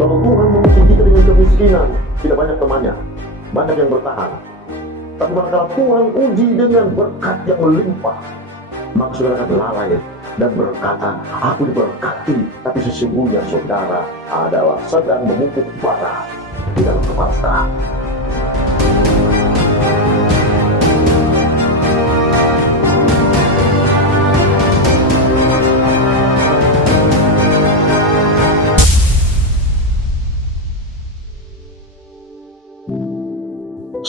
Kalau Tuhan menguji kita dengan kemiskinan, tidak banyak temannya, banyak yang bertahan. Tapi manakala Tuhan uji dengan berkat yang melimpah, maka saudara akan lalai dan berkata, aku diberkati, tapi sesungguhnya saudara adalah sedang memupuk bara di dalam kepala saudara.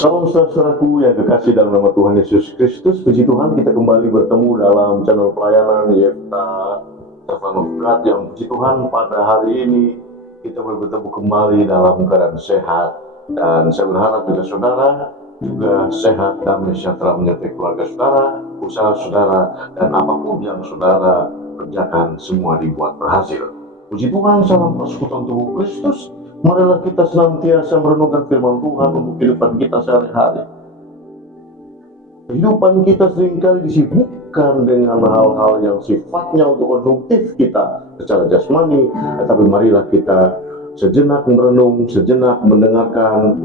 Salam saudara-saudaraku yang kekasih dalam nama Tuhan Yesus Kristus. Puji Tuhan, kita kembali bertemu dalam channel pelayanan Yefta Servant of God, yang puji Tuhan pada hari ini kita boleh bertemu kembali dalam keadaan sehat. Dan saya berharap juga saudara juga sehat, damai sejahtera menyertai keluarga saudara, usaha saudara, dan apapun yang saudara kerjakan semua dibuat berhasil. Puji Tuhan, salam persekutuan tubuh Kristus. Marilah kita senantiasa merenungkan firman Tuhan untuk kehidupan kita sehari-hari. Kehidupan kita seringkali disibukkan dengan hal-hal yang sifatnya untuk konsumtif kita secara jasmani, tetapi marilah kita sejenak merenung, sejenak mendengarkan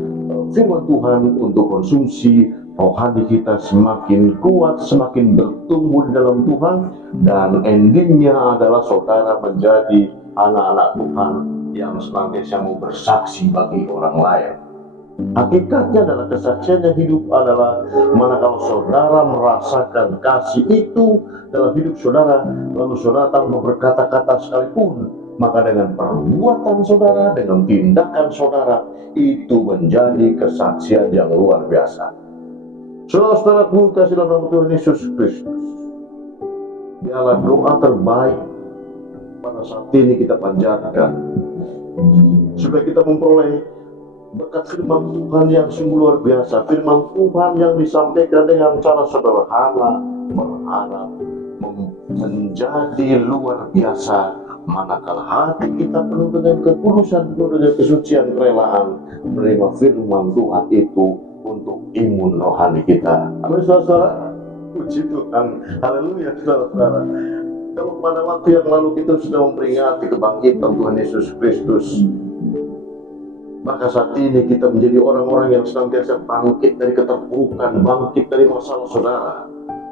firman Tuhan untuk konsumsi rohani kita semakin kuat, semakin bertumbuh di dalam Tuhan, dan endingnya adalah saudara menjadi anak-anak Tuhan yang senantiasa mau bersaksi bagi orang lain. Hakikatnya adalah kesaksiannya hidup adalah manakala saudara merasakan kasih itu dalam hidup saudara, lalu saudara tanpa berkata-kata sekalipun, maka dengan perbuatan saudara, dengan tindakan saudara, itu menjadi kesaksian yang luar biasa. Saudara-saudaraku kasih dalam nama Tuhan Yesus Kristus, biarlah doa terbaik pada saat ini kita panjatkan supaya kita memperoleh berkat firman Tuhan yang sungguh luar biasa, firman Tuhan yang disampaikan dengan cara sederhana, berharap menjadi luar biasa manakala hati kita penuh dengan ketulusan, penuh dengan kesucian, kerelaan menerima firman Tuhan itu untuk imun rohani kita. Amin, saudara. Puji Tuhan, haleluya saudara-saudara. Kalau pada waktu yang lalu kita sudah memperingati kebangkitan Tuhan Yesus Kristus, maka saat ini kita menjadi orang-orang yang senantiasa bangkit dari keterpurukan, bangkit dari masalah saudara,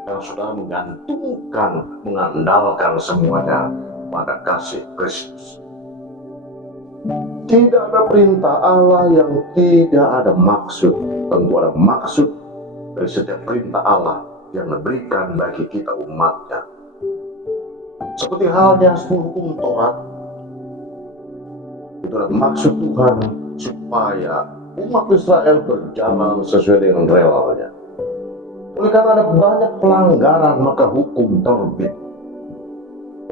dan saudara menggantungkan, mengandalkan semuanya pada kasih Kristus. Tidak ada perintah Allah yang tidak ada maksud. Tentu ada maksud dari setiap perintah Allah yang diberikan bagi kita umatnya. Seperti halnya 10 hukum Taurat, itu adalah maksud Tuhan supaya umat Israel berjalan sesuai dengan relanya. Oleh karena ada banyak pelanggaran, maka hukum terbit.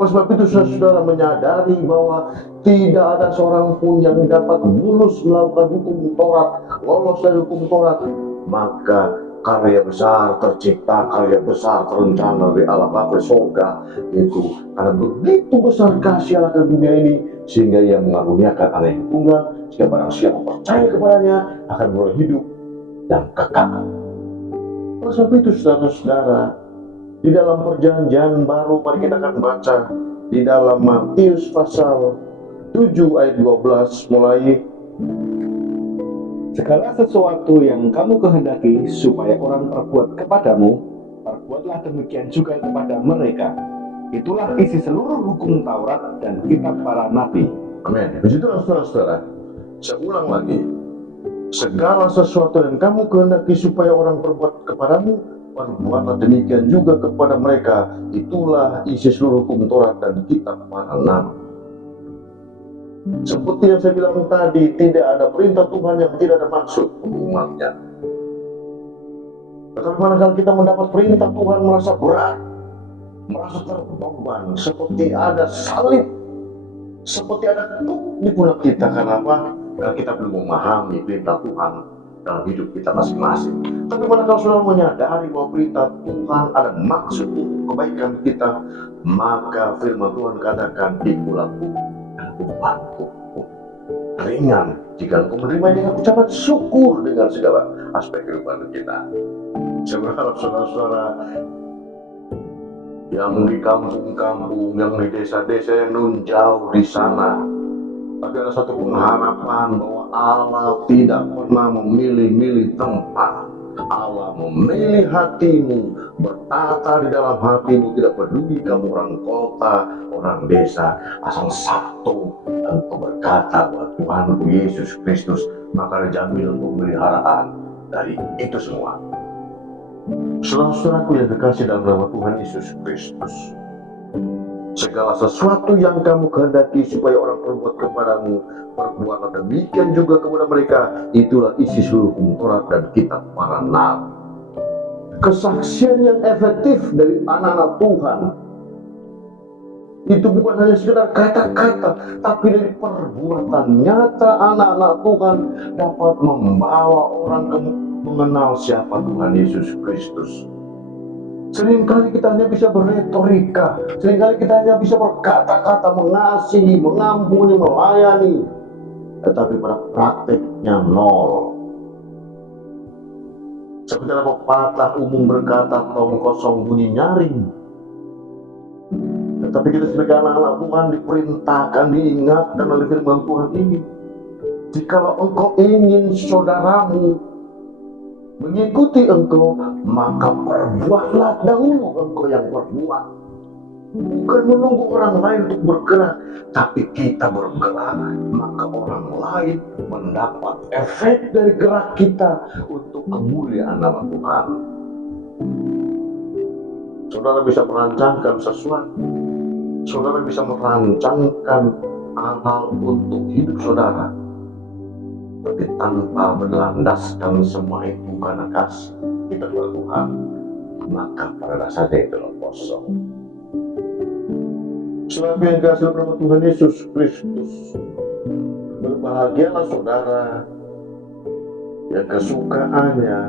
Oleh sebab itu saudara menyadari bahwa tidak ada seorang pun yang dapat mulus melakukan hukum Taurat, lolos dari hukum Taurat, maka karya besar tercipta, karya besar terencana dari Allah Bapa surga itu karena begitu besar kasih Allah ke dunia ini, sehingga Ia mengaruniakan anak yang tunggal, sehingga barang siapa percaya kepadanya akan beroleh hidup yang kekal. Oleh sebab itu saudara-saudara, di dalam perjanjian baru mari kita akan baca di dalam Matius pasal 7 ayat 12 mulai. Segala sesuatu yang kamu kehendaki supaya orang perbuat kepadamu, perbuatlah demikian juga kepada mereka. Itulah isi seluruh hukum Taurat dan kitab para nabi. Amin. Begitulah saudara-saudara. Saya ulang lagi. Segala sesuatu yang kamu kehendaki supaya orang perbuat kepadamu, perbuatlah demikian juga kepada mereka. Itulah isi seluruh hukum Taurat dan kitab para nabi. Seperti yang saya bilang tadi, tidak ada perintah Tuhan yang tidak ada maksud umatnya. Tetapi manakala kita mendapat perintah Tuhan merasa berat, merasa terbeban, seperti ada salib, seperti ada tuk di pundak kita. Kenapa? Karena kita belum memahami perintah Tuhan dalam hidup kita masing-masing. Tapi manakala saudara menyadari bahwa perintah Tuhan ada maksud untuk kebaikan kita, maka firman Tuhan katakan, ikulah bebanku ringan jika engkau menerima dengan ucapan syukur dengan segala aspek kehidupan kita. Saya berharap saudara-saudara yang di kampung-kampung, yang di desa-desa yang nun jauh di sana, Tetapi ada satu pengharapan bahwa Allah tidak pernah memilih-milih tempat. Allah memilih hatimu, bertata di dalam hatimu, tidak peduli kamu orang kota, orang desa, asal satu engkau berkata bahwa Tuhan Yesus Kristus, maka dijamin pemeliharaan dari itu semua. Saudara-saudaraku yang kekasih dalam nama Tuhan Yesus Kristus, segala sesuatu yang kamu kehendaki supaya orang perbuat kepadamu, perbuatlah demikian juga kepada mereka. Itulah isi seluruh hukum Taurat dan kitab para nabi. Kesaksian yang efektif dari anak-anak Tuhan itu bukan hanya sekedar kata-kata, tapi dari perbuatan nyata anak-anak Tuhan dapat membawa orang mengenal siapa Tuhan Yesus Kristus. Seringkali kita hanya bisa berretorika, seringkali kita hanya bisa berkata-kata, mengasihi, mengampuni, melayani, tetapi pada prakteknya nol. Seperti dalam pepatah umum berkata, tong kosong bunyi nyaring. Tetapi kita sebagai anak-anak Tuhan diperintahkan, diingatkan oleh firman Tuhan ini, jikalau engkau ingin saudaramu mengikuti engkau, maka perbuatlah dahulu engkau yang berbuat. Bukan menunggu orang lain untuk bergerak, tapi kita bergerak, maka orang lain mendapat efek dari gerak kita untuk kemuliaan nama Tuhan. Saudara bisa merancangkan sesuatu, saudara bisa merancangkan hal-hal untuk hidup saudara, tapi tanpa melandaskan semua itu karena kasih kita kepada Tuhan, maka pada dasarnya itu kosong. Selama yang kasih dalam Tuhan Yesus Kristus, berbahagialah saudara yang kesukaannya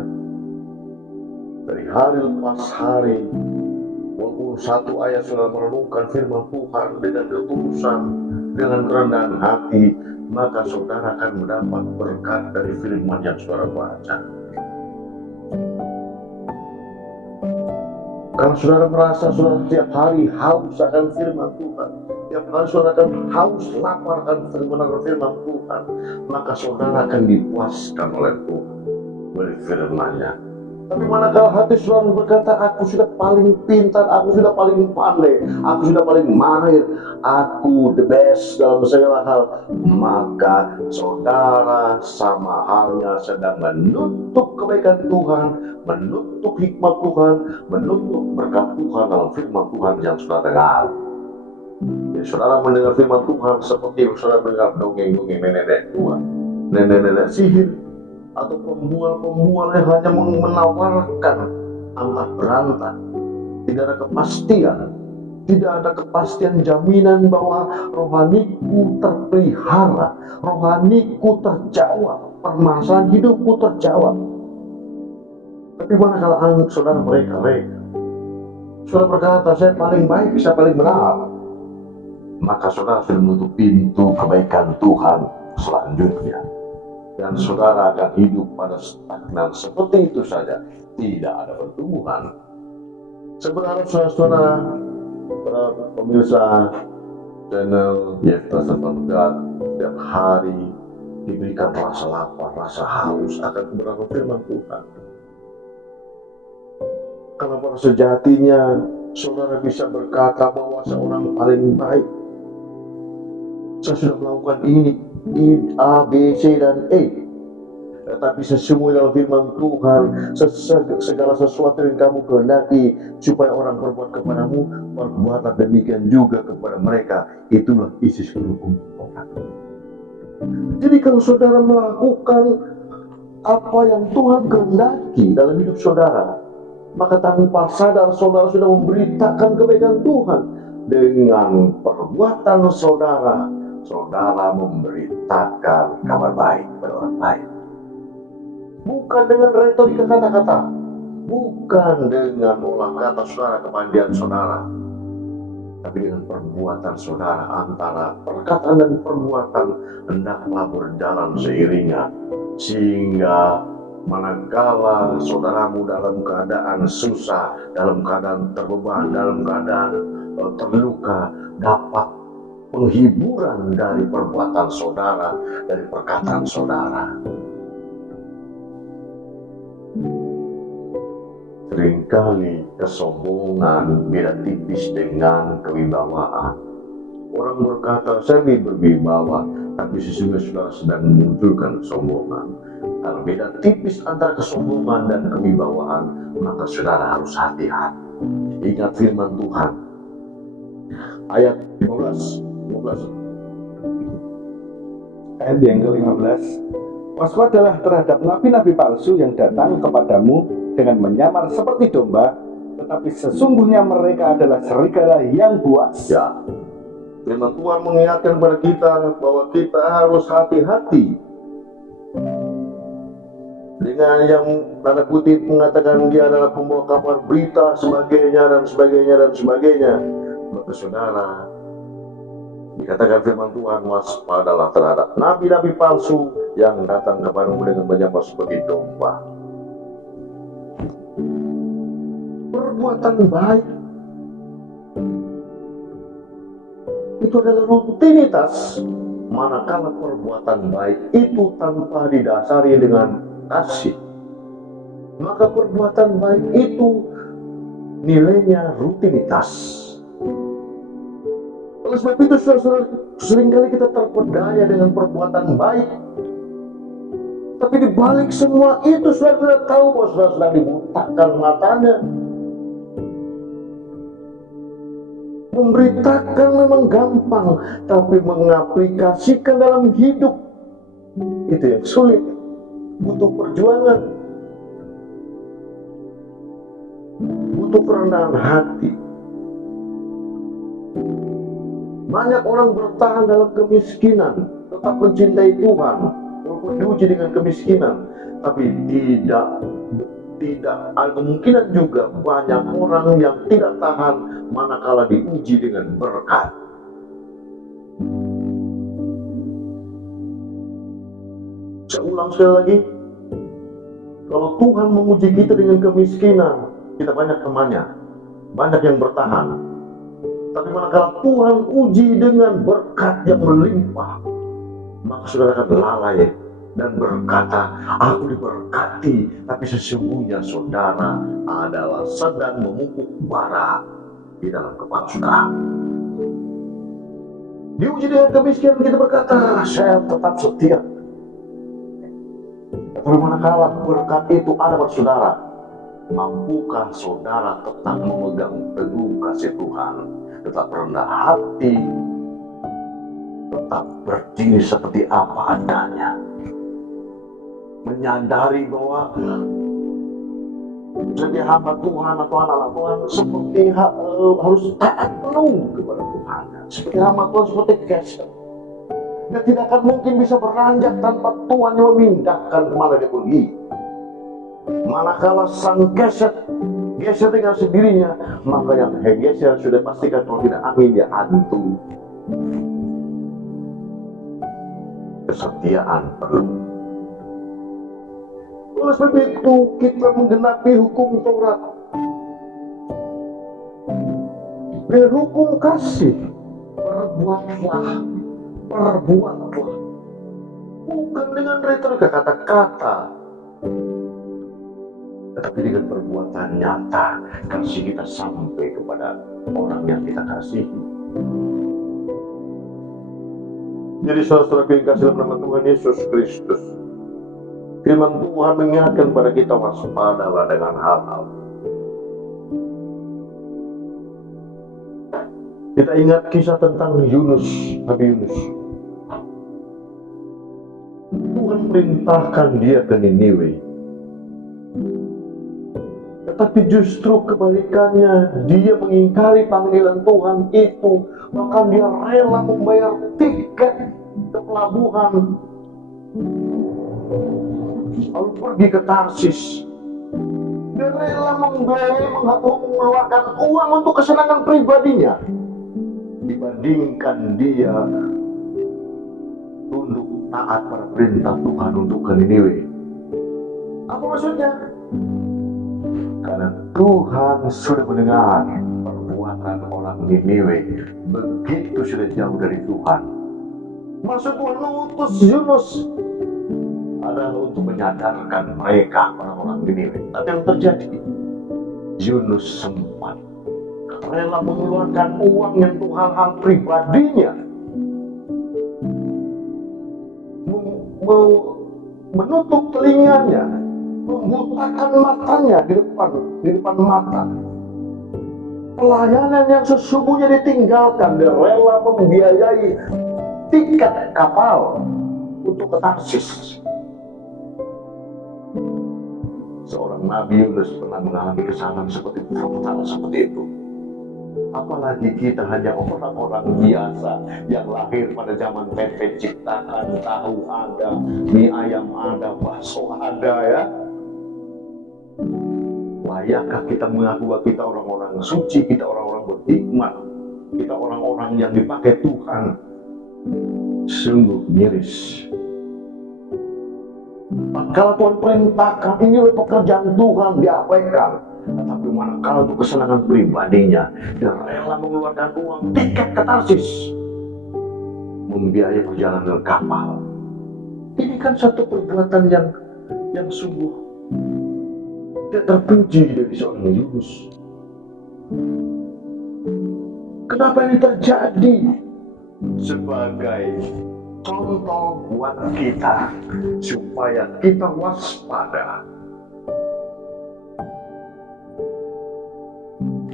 dari hari lepas hari, walaupun satu ayat sudah merenungkan firman Tuhan dengan ketulusan, dengan kerendahan hati, maka saudara akan mendapat berkat dari firman yang saudara baca. Kalau saudara merasa saudara setiap hari haus akan firman Tuhan, setiap hari saudara akan haus lapar akan firman Tuhan, maka saudara akan dipuaskan oleh Tuhan oleh firman-Nya. Tapi manakala hati saudara berkata, aku sudah paling pintar, aku sudah paling pandai, aku sudah paling mahir, aku the best dalam segala hal, maka saudara sama halnya sedang menutup kebaikan Tuhan, menutup hikmat Tuhan, menutup berkat Tuhan dalam firman Tuhan yang saudara dengar. Jadi saudara mendengar firman Tuhan seperti saudara mendengar dongeng-dongeng nenek tua, nenek-nenek sihir, atau pembual-pembual yang hanya menawarkan antah berantah. Tidak ada kepastian, tidak ada kepastian jaminan bahwa rohaniku terpelihara, rohaniku terjawab, permasalahan hidupku terjawab. Tapi manakala saudara mereka saudara berkata, saya paling baik, saya paling benar, maka saudara sudah menutup pintu kebaikan Tuhan selanjutnya. Dan saudara akan hidup pada stagnan seperti itu saja, tidak ada pertumbuhan. Sebenarnya saudara-saudara, para pemirsa channel Yefta Servant God, setiap hari diberikan rasa lapar, rasa haus akan kebenaran firman Tuhan. Karena pada sejatinya saudara bisa berkata bahwa seorang paling baik, saya sudah melakukan ini, A, B, C, dan E. Tetapi sesungguhnya dalam firman Tuhan, segala sesuatu yang kamu kehendaki supaya orang berbuat kepadamu, perbuatlah demikian juga kepada mereka. Itulah isi seluruh hukum Taurat. Jadi kalau saudara melakukan apa yang Tuhan kehendaki dalam hidup saudara, maka tanpa sadar saudara sudah memberitakan kebaikan Tuhan. Dengan perbuatan saudara, saudara memberitakan kabar baik kepada orang lain. Bukan dengan retorika kata-kata, bukan dengan olah kata saudara, kemandian saudara, tapi dengan perbuatan saudara. Antara perkataan dan perbuatan hendaklah berjalan seiringan, sehingga manakala saudaramu dalam keadaan susah, dalam keadaan terbeban, dalam keadaan terluka, dapat penghiburan dari perbuatan saudara, dari perkataan saudara. Seringkali kesombongan beda tipis dengan kewibawaan. Orang berkata, saya berwibawa, tapi sesungguhnya saudara sedang memunculkan kesombongan. Kalau beda tipis antara kesombongan dan kewibawaan, maka saudara harus hati-hati. Ingat firman Tuhan. Ayat 15. Ayat yang ke-15. Waspadalah terhadap nabi-nabi palsu yang datang kepadamu dengan menyamar seperti domba, tetapi sesungguhnya mereka adalah serigala yang buas. Ya, firman Tuhan mengingatkan kepada kita bahwa kita harus hati-hati dengan yang tanda kutip mengatakan dia adalah pembawa kabar berita sebagainya. Maka saudara, dikatakan firman Tuhan, waspadalah terhadap nabi-nabi palsu yang datang kepadamu dengan menyamar seperti domba. Perbuatan baik itu adalah rutinitas, manakala perbuatan baik itu tanpa didasari dengan kasih, maka perbuatan baik itu nilainya rutinitas. Oleh sebab itu, seringkali kita terpedaya dengan perbuatan baik, tapi di balik semua itu saudara tahu bahwa saudara sedang dibutakan matanya. Memberitakan memang gampang, tapi mengaplikasikan dalam hidup itu yang sulit. Butuh perjuangan, butuh kerendahan hati. Banyak orang bertahan dalam kemiskinan, tetap mencintai Tuhan, walaupun diuji dengan kemiskinan, tapi tidak ada kemungkinan juga banyak orang yang tidak tahan manakala diuji dengan berkat. Saya ulang sekali lagi, kalau Tuhan menguji kita dengan kemiskinan, kita banyak temannya, banyak yang bertahan. Tapi manakala Tuhan uji dengan berkat yang melimpah, maka saudara akan lalai dan berkata, aku diberkati, tapi sesungguhnya saudara adalah sedang memupuk bara di dalam kepala saudara. Diuji dengan kemiskinan, kita berkata, saya tetap setia. Tapi manakala berkat itu ada pada saudara, mampukah saudara tetap memegang teguh kasih Tuhan, tetap rendah hati, tetap berdiri seperti apa adanya, menyadari bahwa sebagai hamba Tuhan atau anak-anak Tuhan seperti harus taat penuh kepada Tuhan, seperti hamba Tuhan seperti Gesher. Dia tidak akan mungkin bisa beranjak tanpa Tuhan yang memindahkan kemana dia pergi. Manakala sang Gesher dengan sendirinya, maka yang Gesher sudah pastikan kalau tidak angin dia hantu. Kesetiaan perlu. Oleh sebab itu kita menggenapi hukum Taurat dengan hukum kasih. Perbuatlah, bukan dengan retorika kata-kata, tetapi dengan perbuatan nyata. Kasih kita sampai kepada orang yang kita kasihi. Jadi saudara-saudara yang kasih dalam nama Tuhan Yesus Kristus, firman Tuhan mengingatkan kepada kita, waspadalah dengan hal-hal. Kita ingat kisah tentang Yunus, Nabi Yunus. Tuhan perintahkan dia ke Niniwe, tetapi justru kebalikannya, dia mengingkari panggilan Tuhan itu. Bahkan dia rela membayar tiket ke pelabuhan, lalu pergi ke Tarsis. Dia rela mengeluarkan uang untuk kesenangan pribadinya, dibandingkan dia tunduk taat pada perintah Tuhan untuk ke Niniwe. Apa maksudnya? Karena Tuhan sudah mendengar perbuatan orang Niniwe begitu sudah jauh dari Tuhan. Maksud Tuhan mengutus Yunus adalah untuk menyadarkan mereka, orang-orang Niniwe. Tapi yang terjadi, Yunus sempat rela mengeluarkan uang yang untuk hal-hal pribadinya, menutup telinganya, membutakan matanya di depan mata. Pelayanan yang sesungguhnya ditinggalkan, dia rela membiayai tiket kapal untuk ke Tarsis. Seorang Nabi Yunus pernah mengalami kesalahan seperti itu. Apalagi kita hanya orang-orang biasa yang lahir pada zaman pepet ciptakan, tahu ada, mie ayam ada, bakso ada ya. Layakkah kita mengaku bahwa kita orang-orang suci, kita orang-orang berhikmat, kita orang-orang yang dipakai Tuhan? Sungguh miris. Kalau Tuhan perintahkan, ini pekerjaan Tuhan, diabaikan. Tetapi manakala untuk kesenangan pribadinya, dia rela mengeluarkan uang tiket ke Tarsis, membiayai perjalanan kapal. Ini kan satu perbuatan yang sungguh tidak terpuji dari seorang Yunus. Kenapa ini terjadi? Sebagai contoh buat kita supaya kita waspada.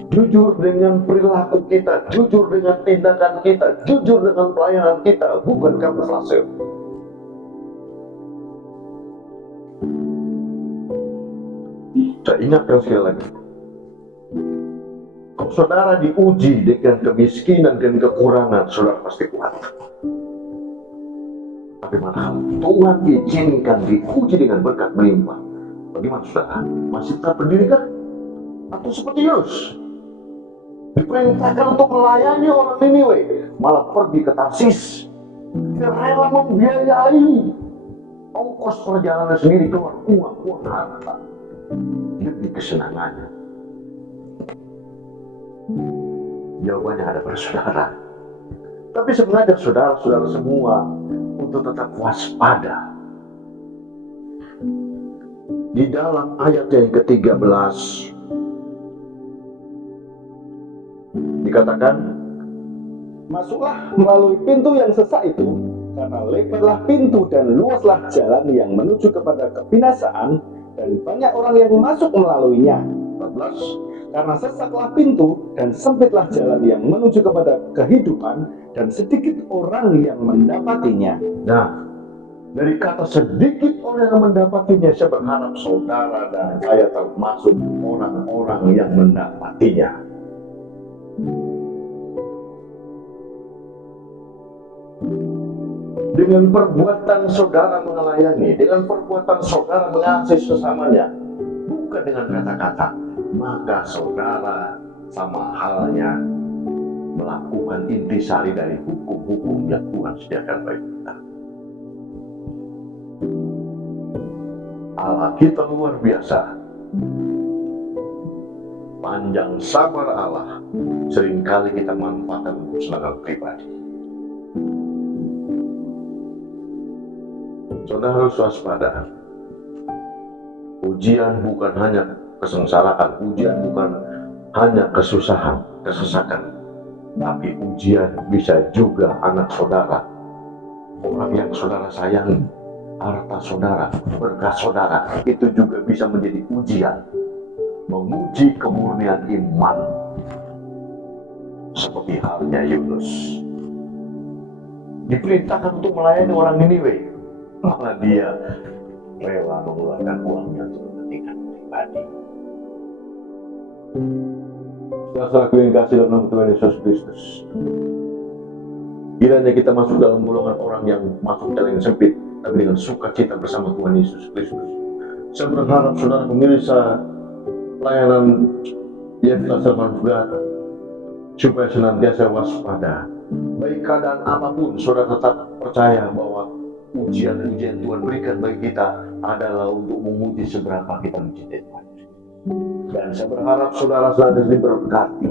Jujur dengan perilaku kita, jujur dengan tindakan kita, jujur dengan pelayanan kita, bukan kamuflase. Saya ingatkan sekali lagi, kalau saudara diuji dengan kemiskinan dan kekurangan, saudara pasti kuat. Tapi manakala Tuhan izinkan diuji dengan berkat melimpah, bagaimana saudara? Masih tetap berdiri kah? Atau seperti Yunus, diperintahkan untuk melayani orang Niniwe, malah pergi ke Tarsis, dia rela membiayai ongkos perjalanan sendiri, keluar uang harta demi kesenangannya. Jawabannya ada pada saudara. Tapi sebenarnya saudara-saudara semua untuk tetap waspada. Di dalam ayat yang ke-13 dikatakan, masuklah melalui pintu yang sesak itu, karena lebarlah pintu dan luaslah jalan yang menuju kepada kebinasaan, dan banyak orang yang masuk melaluinya. 14, karena sesaklah pintu dan sempitlah jalan yang menuju kepada kehidupan, dan sedikit orang yang mendapatinya. Nah, dari kata sedikit orang yang mendapatinya, saya berharap saudara dan saya termasuk orang-orang yang mendapatinya. Dengan perbuatan saudara melayani, dengan perbuatan saudara mengasihi sesamanya, bukan dengan kata-kata, maka saudara sama halnya melakukan intisari dari hukum-hukum yang Tuhan sediakan bagi kita. Allah kita luar biasa. Panjang sabar Allah, seringkali kita manfaatkan untuk kesenangan pribadi. Saudara harus waspada. Ujian bukan hanya kesengsaraan, ujian bukan hanya kesusahan, kesesakan, tapi ujian bisa juga anak saudara, orang yang saudara sayangi, harta saudara, berkah saudara, itu juga bisa menjadi ujian, menguji kemurnian iman, seperti halnya Yunus. Diperintahkan untuk melayani orang Niniwe, malah dia rela mengeluarkan uangnya untuk kepentingan pribadi. Saudara yang kasih dalam nama Tuhan Yesus Kristus, kiranya kita masuk dalam golongan orang yang masuk jalan yang sempit, tapi dengan sukacita bersama Tuhan Yesus Kristus. Saya berharap saudara pemirsa layanan Yefta Servant God, supaya senantiasa waspada. Baik keadaan apapun, saudara tetap percaya bahwa ujian-ujian Tuhan berikan bagi kita adalah untuk menguji seberapa kita mencintai Tuhan. Dan saya berharap saudara senantiasa diberkati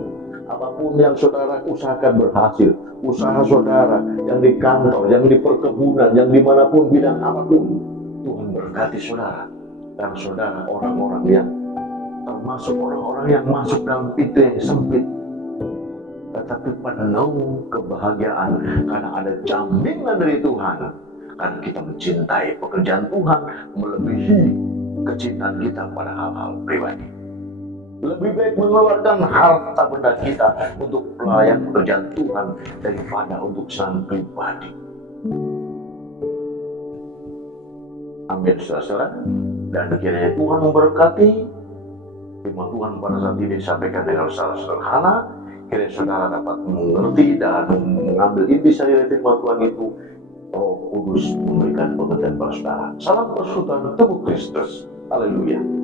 apapun yang saudara usahakan berhasil, usaha saudara yang di kantor, yang di perkebunan, yang dimanapun bidang apapun, Tuhan berkati saudara. Dan saudara orang-orang yang termasuk orang-orang yang masuk dalam pintu yang sempit, tetapi penuh kebahagiaan karena ada jaminan dari Tuhan. Karena kita mencintai pekerjaan Tuhan melebihi kecintaan kita pada hal-hal pribadi. Lebih baik mengeluarkan harta benda kita untuk pelayan pekerjaan Tuhan daripada untuk senang pribadi. Amin, saudara. Dan kiranya Tuhan memberkati. Firman Tuhan pada saat ini disampaikan dengan secara sederhana. Kiranya saudara dapat mengerti dan mengambil intisari dari firman Tuhan itu. Roh Kudus memberikan pengertian pada saudara. Salam persekutuan tubuh Kristus. Haleluya.